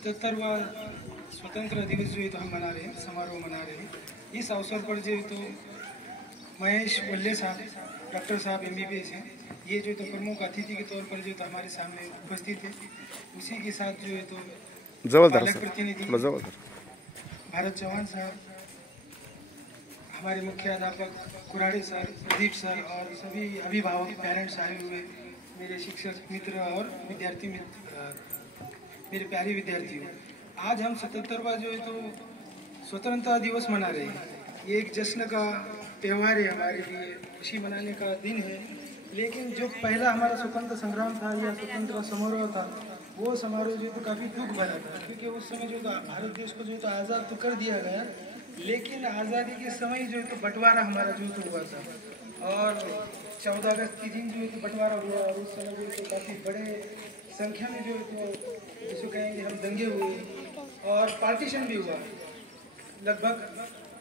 77वां स्वतंत्र दिवस जो है तो हम मना रहे हैं, समारोह मना रहे हैं। इस अवसर पर जो है तो महेश वल्ले साहब, डॉक्टर साहब MBBS हैं, ये जो तो प्रमुख अतिथि के तौर पर जो तो हमारे सामने उपस्थित है। उसी के साथ जो है तो पालक प्रतिनिधि भारत चौहान साहब, हमारे मुख्याध्यापक कुराड़े सर, प्रदीप सर और सभी अभिभावक, पेरेंट्स आए हुए, मेरे शिक्षक मित्र और विद्यार्थी मित्र, मेरे प्यारे विद्यार्थियों। आज हम 77वां जो है तो स्वतंत्रता दिवस मना रहे हैं। ये एक जश्न का त्यौहार है, हमारे लिए खुशी मनाने का दिन है। लेकिन जो पहला हमारा स्वतंत्र संग्राम था या स्वतंत्र समारोह था, वो समारोह जो तो काफ़ी दुख भरा था, क्योंकि उस समय जो था भारत देश को जो तो आज़ाद तो कर दिया गया, लेकिन आज़ादी के समय जो तो बंटवारा हमारा जो तो हुआ था। और 14 अगस्त के दिन जो तो बंटवारा हुआ, और उस समय जो तो काफ़ी बड़े संख्या में जो तो जिसको कहेंगे हम दंगे हुए और पार्टीशन भी हुआ। लगभग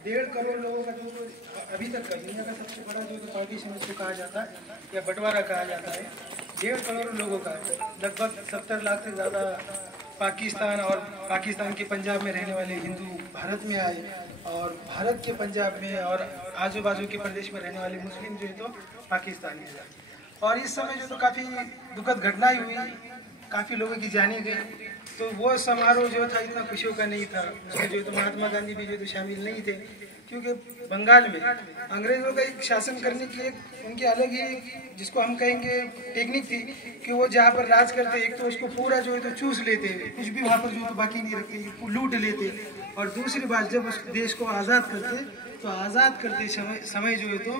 1.5 करोड़ लोगों का जो अभी तक का दुनिया का सबसे बड़ा जो पार्टीशन इसको कहा जाता है या बंटवारा कहा जाता है, 1.5 करोड़ लोगों का, लगभग 70 लाख से ज़्यादा पाकिस्तान और पाकिस्तान के पंजाब में रहने वाले हिंदू भारत में आए, और भारत के पंजाब में और आजू बाजू के प्रदेश में रहने वाले मुस्लिम जो है तो पाकिस्तान में जाए। और इस समय जो तो काफ़ी दुखद घटनाएं हुई, काफ़ी लोगों की जाने गई। तो वो समारोह जो था इतना खुशियों का नहीं था। उसमें जो तो महात्मा गांधी भी जो तो शामिल नहीं थे, क्योंकि बंगाल में अंग्रेज़ों का एक शासन करने की एक उनकी अलग ही, जिसको हम कहेंगे टेक्निक थी, कि वो जहाँ पर राज करते एक तो उसको पूरा जो है तो चूस लेते, कुछ भी वहाँ पर जो तो बाकी नहीं रखते, लूट लेते। और दूसरी बात, जब उस देश को आज़ाद करते तो आज़ाद करते समय जो है तो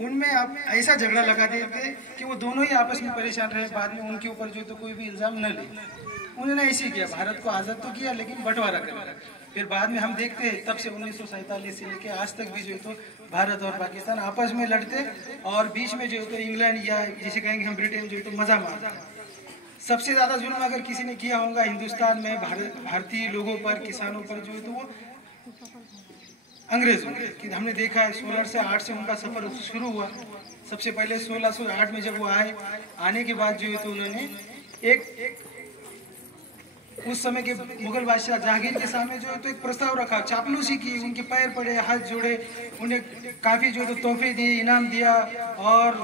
उनमें आप ऐसा झगड़ा लगा देते कि वो दोनों ही आपस में परेशान रहे, बाद में उनके ऊपर जो तो कोई भी इल्ज़ाम न ले। उन्होंने ऐसे किया, भारत को आज़ाद तो किया लेकिन बंटवारा कर। फिर बाद में हम देखते हैं तब से 1947 से लेकर आज तक भी जो है तो भारत और पाकिस्तान आपस में लड़ते, और बीच में जो है तो इंग्लैंड या जिसे कहेंगे हम ब्रिटेन जो है तो मज़ा मारता है। सबसे ज़्यादा जुल्म अगर किसी ने किया होगा हिंदुस्तान में भारतीय लोगों पर, किसानों पर जो है तो वो अंग्रेजों कि हमने देखा है 1608 से उनका सफ़र शुरू हुआ। सबसे पहले 1608 में जब वो आने के बाद जो है तो उन्होंने एक उस समय के मुगल बादशाह जहांगीर के सामने जो है तो एक प्रस्ताव रखा, चापलूसी की, उनके पैर पड़े, हाथ जोड़े, उन्हें काफ़ी जो है तो तोहफे दिए, इनाम दिया और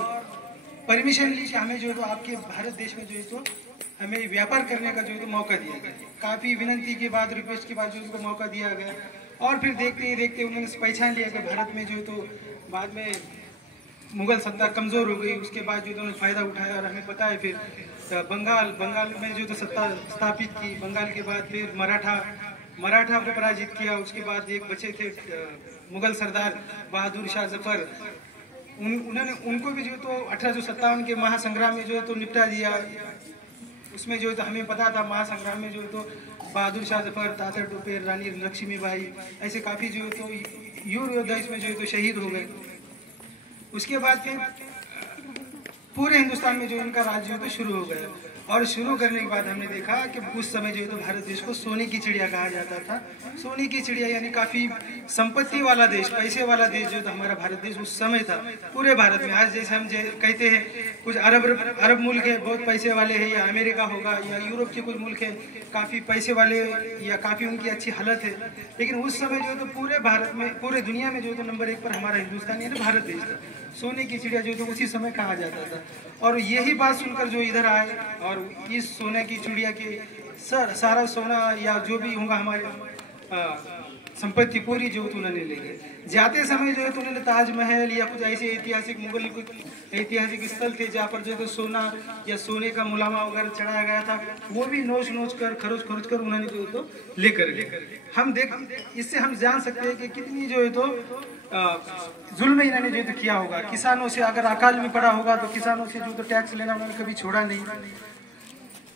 परमिशन ली कि हमें जो है तो आपके भारत देश में जो है तो हमें व्यापार करने का जो है तो मौका दिया गया। काफ़ी विनती के बाद, रिक्वेस्ट के बाद जो उनको मौका दिया गया, और फिर देखते ही देखते उन्होंने पहचान लिया कि भारत में जो है तो बाद में मुगल सत्ता कमज़ोर हो गई। उसके बाद जो उन्होंने फ़ायदा उठाया, और हमें पता है फिर बंगाल में जो तो सत्ता स्थापित की। बंगाल के बाद फिर मराठा को पराजित किया। उसके बाद एक बचे थे मुगल सरदार बहादुर शाह जफर, उन्होंने उनको भी जो तो 1857 के महासंग्राम में जो है तो निपटा दिया। उसमें जो है तो हमें पता था महासंग्राम में जो है तो बहादुर शाह जफर, तात्या टोपे, रानी लक्ष्मीबाई, ऐसे काफ़ी जो है तो यूर योद्धा इसमें जो है तो शहीद हो गए। उसके बाद फिर पूरे हिंदुस्तान में जो इनका राज्य है तो शुरू हो गया, और शुरू करने के बाद हमने देखा कि उस समय जो है तो भारत देश को सोने की चिड़िया कहा जाता था। सोने की चिड़िया यानी काफ़ी संपत्ति वाला देश, पैसे वाला देश जो था हमारा भारत देश उस समय था पूरे भारत में। आज जैसे हम कहते हैं कुछ अरब मुल्क है बहुत पैसे वाले हैं, या अमेरिका होगा या यूरोप के कुछ मुल्क है काफ़ी पैसे वाले या काफ़ी उनकी अच्छी हालत है, लेकिन उस समय जो है तो पूरे भारत में, पूरे दुनिया में जो है तो नंबर 1 पर हमारा हिंदुस्तान यानी भारत देश था। सोने की चिड़िया जो है तो उसी समय कहा जाता था। और यही बात सुनकर जो इधर आए, और इस सोने की चिड़िया के सारा सोना या जो भी होगा हमारे संपत्ति पूरी जो तो उन्होंने ले गए। जाते समय जो है तो उन्होंने ताजमहल या कुछ ऐसे ऐतिहासिक मुगल कुछ ऐतिहासिक स्थल थे जहाँ पर जो है तो सोना या सोने का मुलामा वगैरह चढ़ाया गया था, वो भी नोच कर खरोच कर उन्होंने जो है तो लेकर हम इससे हम जान सकते हैं कि कितनी जो है तो जुल्म इन्होंने जो है तो किया होगा। किसानों से अगर अकाल में पड़ा होगा तो किसानों से जो तो टैक्स लेना उन्होंने कभी छोड़ा नहीं।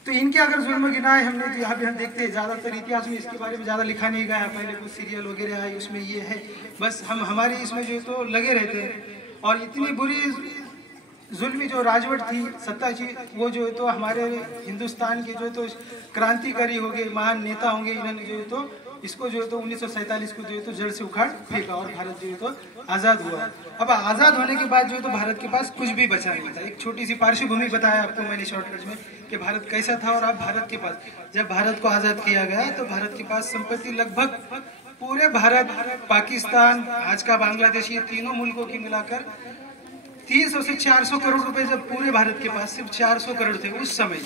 तो इनके अगर जुल्म गिनाए हमने तो यहाँ पे हम देखते हैं ज़्यादातर इतिहास में इसके बारे में ज़्यादा लिखा नहीं गया है। पहले कुछ सीरियल वगैरह आए उसमें ये है, बस हम हमारे इसमें जो तो लगे रहते हैं। और इतनी बुरी जुल्मी जो राजवट थी, सत्ता थी, वो जो है तो हमारे हिंदुस्तान के जो है तो क्रांतिकारी हो गए, महान नेता होंगे, इन्होंने जो है तो इसको जो है तो 1947 को जो है तो जड़ से उखाड़ फेंका और भारत जो है तो आज़ाद हुआ। अब आज़ाद होने के बाद जो है तो भारत के पास कुछ भी बचा नहीं था। एक छोटी सी पार्श्वभूमि बताया आपको मैंने शॉर्टकट में कि भारत कैसा था। और अब भारत के पास, जब भारत को आज़ाद किया गया तो भारत के पास संपत्ति लगभग पूरे भारत, पाकिस्तान, आज का बांग्लादेश, ये तीनों मुल्कों की मिलाकर 300 से 400 करोड़ रुपए जब पूरे भारत के पास सिर्फ 400 करोड़ थे उस समय,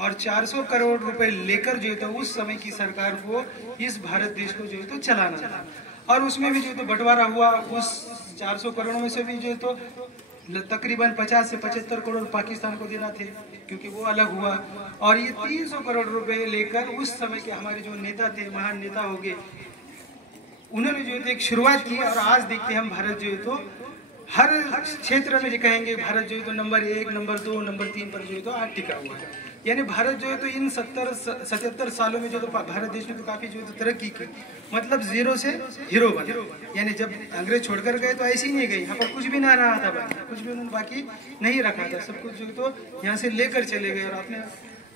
और 400 करोड़ रुपए लेकर जो है तो उस समय की सरकार को इस भारत देश को जो है तो चलाना था। और उसमें भी जो है तो बंटवारा हुआ। उस 400 करोड़ में से भी जो है तो तकरीबन 50 से 75 करोड़ पाकिस्तान को देना थे क्योंकि वो अलग हुआ। और ये 300 करोड़ रुपए लेकर उस समय के हमारे जो नेता थे, महान नेता हो गए, उन्होंने जो है तो एक शुरुआत की। और आज देखते हैं हम भारत जो है तो हर क्षेत्र में जो कहेंगे भारत जो है तो नंबर 1, नंबर 2, नंबर 3 पर जो है तो आज टिका हुआ है। यानी भारत जो है तो इन 70-77 सालों में जो तो भारत देश ने तो काफी जो है तो तरक्की की, मतलब जीरो से हीरो बने। यानी जब अंग्रेज छोड़कर गए तो ऐसी नहीं गई, यहाँ पर कुछ भी ना रहा था बाकी, कुछ भी उन्होंने बाकी नहीं रखा था, सब कुछ जो है तो यहाँ से लेकर चले गए। और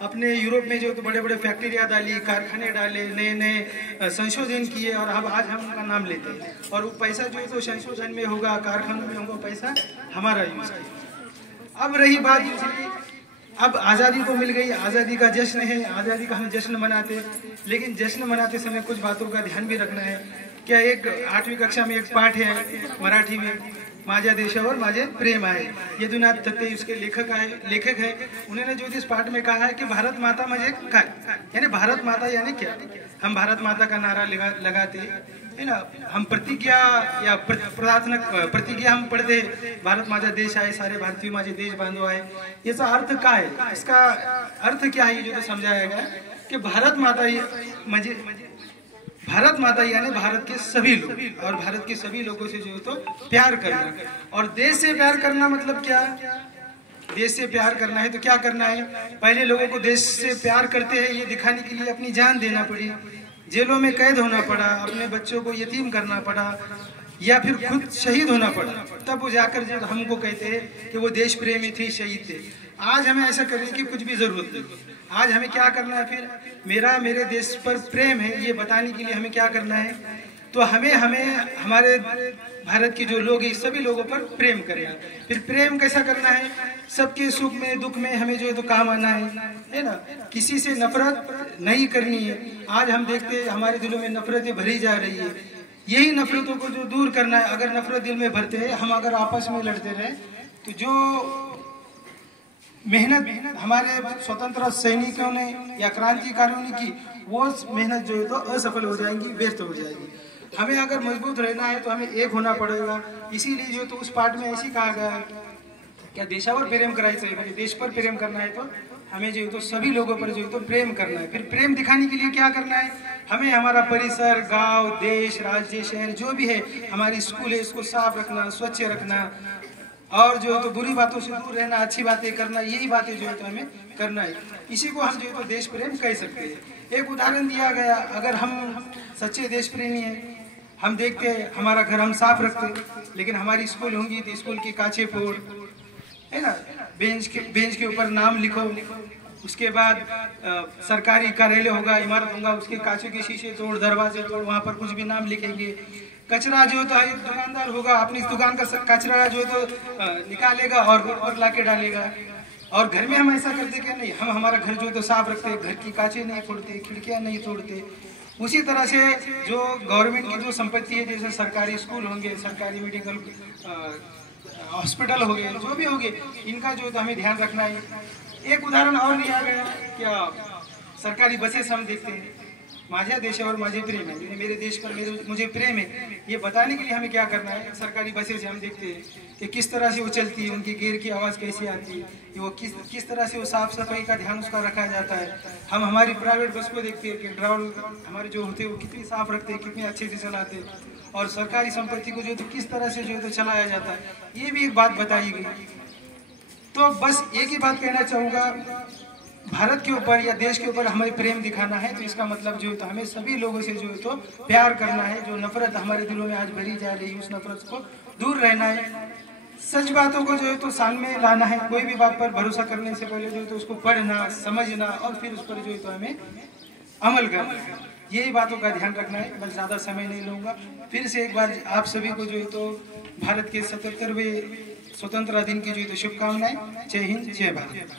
अपने यूरोप में जो तो बड़े बड़े फैक्ट्रियाँ डाली, कारखाने डाले, नए नए संशोधन किए, और अब आज हम उनका नाम लेते हैं। और वो पैसा जो है तो संशोधन में होगा, कारखानों में होगा, पैसा हमारा यूज किया। अब रही बात दूसरी, अब आज़ादी को मिल गई, आज़ादी का जश्न है, आज़ादी का हम जश्न मनाते, लेकिन जश्न मनाते समय कुछ बातों का ध्यान भी रखना है। क्या एक 8वीं कक्षा में एक पाठ है मराठी में, माझ्या देशावर माझे प्रेम आहे, यदुनाथ दत्ते उसके लेखक है। उन्होंने जो इस पाठ में कहा है कि भारत माता मुझे काय, यानी भारत माता यानी क्या, हम भारत माता का नारा लगाते है ना, हम प्रतिज्ञा या प्रार्थना प्रतिज्ञा हम पढ़ते, भारत माझा देश आहे, सारे भारतीय माझे देश बांधव आहे। याचा अर्थ काय है, इसका अर्थ क्या है, ये जो तो समझाया गया कि भारत माता म्हणजे भारत माता यानी भारत के सभी लोग, और भारत के सभी लोगों से जो है तो प्यार करना। और देश से प्यार करना मतलब क्या, देश से प्यार करना है तो क्या करना है, पहले लोगों को देश से प्यार करते हैं ये दिखाने के लिए अपनी जान देना पड़ी, जेलों में कैद होना पड़ा, अपने बच्चों को यतीम करना पड़ा, या फिर खुद शहीद होना पड़ा, तब वो जाकर जो हमको कहते हैं कि वो देश प्रेमी थे, शहीद थे। आज हमें ऐसा करने की कुछ भी जरूरत नहीं। आज हमें क्या करना है, फिर मेरे देश पर प्रेम है ये बताने के लिए हमें क्या करना है, तो हमें हमारे भारत के जो लोग हैं सभी लोगों पर प्रेम करना है। फिर प्रेम कैसा करना है, सबके सुख में दुख में हमें जो है तो काम आना है ना, किसी से नफरत नहीं करनी है। आज हम देखते हैं हमारे दिलों में नफरतें भरी जा रही है, यही नफरतों को जो दूर करना है। अगर नफरत दिल में भरते हैं हम, अगर आपस में लड़ते रहे तो जो मेहनत हमारे स्वतंत्र सैनिकों ने या क्रांतिकारियों ने की, वो मेहनत जो है तो असफल हो जाएंगी, व्यर्थ हो जाएगी। हमें अगर मजबूत रहना है तो हमें एक होना पड़ेगा। इसीलिए जो तो उस पाठ में ऐसी कहा गया है, क्या देशावर प्रेम करायचं है, देश पर प्रेम करना है तो हमें जो है तो सभी लोगों पर जो है तो प्रेम करना है। फिर प्रेम दिखाने के लिए क्या करना है, हमें हमारा परिसर, गांव, देश, राज्य, शहर जो भी है, हमारी स्कूल है, इसको साफ रखना, स्वच्छ रखना, और जो है तो बुरी बातों से दूर रहना, अच्छी बातें करना, यही बातें जो है तो हमें करना है। इसी को हम जो है तो देश प्रेम कह सकते हैं। एक उदाहरण दिया गया, अगर हम सच्चे देश प्रेमी हैं, हम देखते हैं हमारा घर हम साफ रखते, लेकिन हमारी स्कूल होंगी तो स्कूल की कांचे फोड़, है ना, बेंच के ऊपर नाम लिखो, उसके बाद सरकारी कार्यालय होगा, इमारत होगा, उसके कांचों के शीशे तोड़, दरवाजे तोड़, वहाँ पर कुछ भी नाम लिखेंगे। कचरा जो तो है, दुकानदार होगा अपनी दुकान का कचरा जो तो निकालेगा और रोड पर लाके डालेगा। और घर में हम ऐसा करते क्या, नहीं, हम हमारा घर जो तो साफ रखते, घर की कांचें नहीं फोड़ते, खिड़कियां नहीं तोड़ते। उसी तरह से जो गवर्नमेंट की जो संपत्ति है, जैसे सरकारी स्कूल होंगे, सरकारी मेडिकल हॉस्पिटल हो गए, जो भी हो गए, इनका जो तो हमें ध्यान रखना है। एक उदाहरण और लिया गया, क्या सरकारी बसेस हम देखते हैं, माझ्या देशावर माझे प्रेम है, मेरे देश पर मुझे प्रेम है, ये बताने के लिए हमें क्या करना है। सरकारी बसेस हम देखते हैं कि किस तरह से वो चलती है, उनकी गेयर की आवाज़ कैसी आती है, वो किस तरह से वो साफ सफाई का ध्यान उसका रखा जाता है। हम हमारी प्राइवेट बस को देखते हैं कि ड्राइवर हमारे जो होते हैं वो कितनी साफ रखते हैं, कितने अच्छे से चलाते हैं, और सरकारी संपत्ति को जो तो किस तरह से जो है तो चलाया जाता है, ये भी एक बात बताई गई। तो बस एक ही बात कहना चाहूँगा, भारत के ऊपर या देश के ऊपर हमें प्रेम दिखाना है, तो इसका मतलब जो है तो हमें सभी लोगों से जो है तो प्यार करना है। जो नफरत हमारे दिलों में आज भरी जा रही है, उस नफरत को दूर रहना है। सच बातों को जो है तो सामने लाना है। कोई भी बात पर भरोसा करने से पहले जो है तो उसको पढ़ना, समझना, और फिर उस पर जो है तो हमें अमल करना है। यही बातों का ध्यान रखना है। मैं ज़्यादा समय नहीं लूँगा। फिर से एक बार आप सभी को जो है तो भारत के 77वें स्वतंत्रता दिन की जो है तो शुभकामनाएं। जय हिंद, जय भारत।